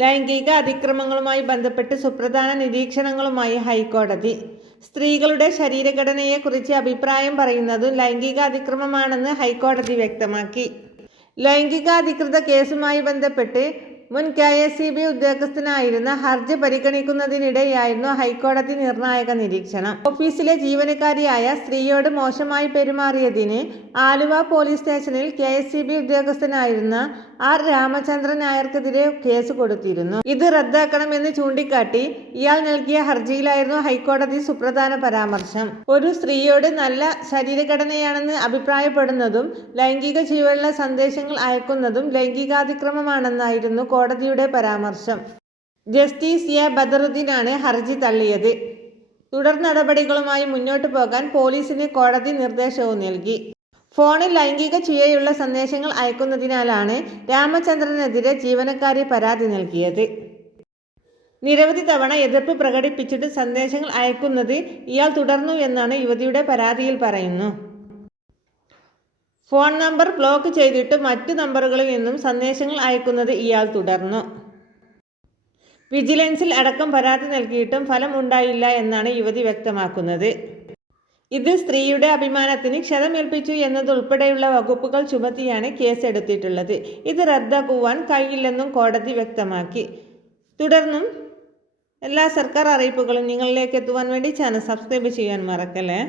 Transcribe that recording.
ലൈംഗിക അതിക്രമങ്ങളുമായി ബന്ധപ്പെട്ട് സുപ്രധാന നിരീക്ഷണങ്ങളുമായി ഹൈക്കോടതി. സ്ത്രീകളുടെ ശരീരഘടനയെക്കുറിച്ച് അഭിപ്രായം പറയുന്നതും ലൈംഗിക അതിക്രമമാണെന്ന് ഹൈക്കോടതി വ്യക്തമാക്കി. ലൈംഗികാധികൃത കേസുമായി ബന്ധപ്പെട്ട് മുൻ കെ എസ് സി ബി ഉദ്യോഗസ്ഥനായിരുന്ന ഹർജി പരിഗണിക്കുന്നതിനിടെയായിരുന്നു ഹൈക്കോടതി നിർണായക നിരീക്ഷണം. ഓഫീസിലെ ജീവനക്കാരിയായ സ്ത്രീയോട് മോശമായി പെരുമാറിയതിന് ആലുവ പോലീസ് സ്റ്റേഷനിൽ കെ എസ് സി ബി ഉദ്യോഗസ്ഥനായിരുന്ന ആർ രാമചന്ദ്രൻ നായർക്കെതിരെ കേസ് കൊടുത്തിരുന്നു. ഇത് റദ്ദാക്കണമെന്ന് ചൂണ്ടിക്കാട്ടി ഇയാൾ നൽകിയ ഹർജിയിലായിരുന്നു ഹൈക്കോടതി സുപ്രധാന പരാമർശം. ഒരു സ്ത്രീയോട് നല്ല ശരീരഘടനയാണെന്ന് അഭിപ്രായപ്പെടുന്നതും ലൈംഗിക ജീവനുള്ള സന്ദേശങ്ങൾ അയക്കുന്നതും ലൈംഗികാതിക്രമമാണെന്നായിരുന്നു കോടതിയുടെ പരാമർശം. Justice A. ബദറുദ്ദീനാണ് ഹർജി തള്ളിയത്. തുടർ നടപടികളുമായി മുന്നോട്ടു പോകാൻ പോലീസിന് കോടതി നിർദ്ദേശവും നൽകി. ഫോണിൽ ലൈംഗിക ചുയയുള്ള സന്ദേശങ്ങൾ അയക്കുന്നതിനാലാണ് രാമചന്ദ്രനെതിരെ ജീവനക്കാരി പരാതി നൽകിയത്. നിരവധി തവണ എതിർപ്പ് പ്രകടിപ്പിച്ചിട്ട് സന്ദേശങ്ങൾ അയക്കുന്നത് ഇയാൾ തുടർന്നു എന്നാണ് യുവതിയുടെ പരാതിയിൽ പറയുന്നു. ഫോൺ നമ്പർ ബ്ലോക്ക് ചെയ്തിട്ട് മറ്റു നമ്പറുകളിൽ നിന്നും സന്ദേശങ്ങൾ അയക്കുന്നത് ഇയാൾ തുടർന്നു. വിജിലൻസിൽ അടക്കം പരാതി നൽകിയിട്ടും ഫലം ഉണ്ടായില്ല എന്നാണ് യുവതി വ്യക്തമാക്കുന്നത്. ഇത് സ്ത്രീയുടെ അഭിമാനത്തിന് ക്ഷതമേൽപ്പിച്ചു എന്നതുൾപ്പെടെയുള്ള വകുപ്പുകൾ ചുമത്തിയാണ് കേസ് കേസെടുത്തിട്ടുള്ളത്. ഇത് റദ്ദാക്കുവാൻ കഴിയില്ലെന്നും കോടതി വ്യക്തമാക്കി. തുടർന്നും എല്ലാ സർക്കാർ അറിയിപ്പുകളും നിങ്ങളിലേക്ക് എത്തുവാൻ വേണ്ടി ചാനൽ സബ്സ്ക്രൈബ് ചെയ്യാൻ മറക്കല്ലേ?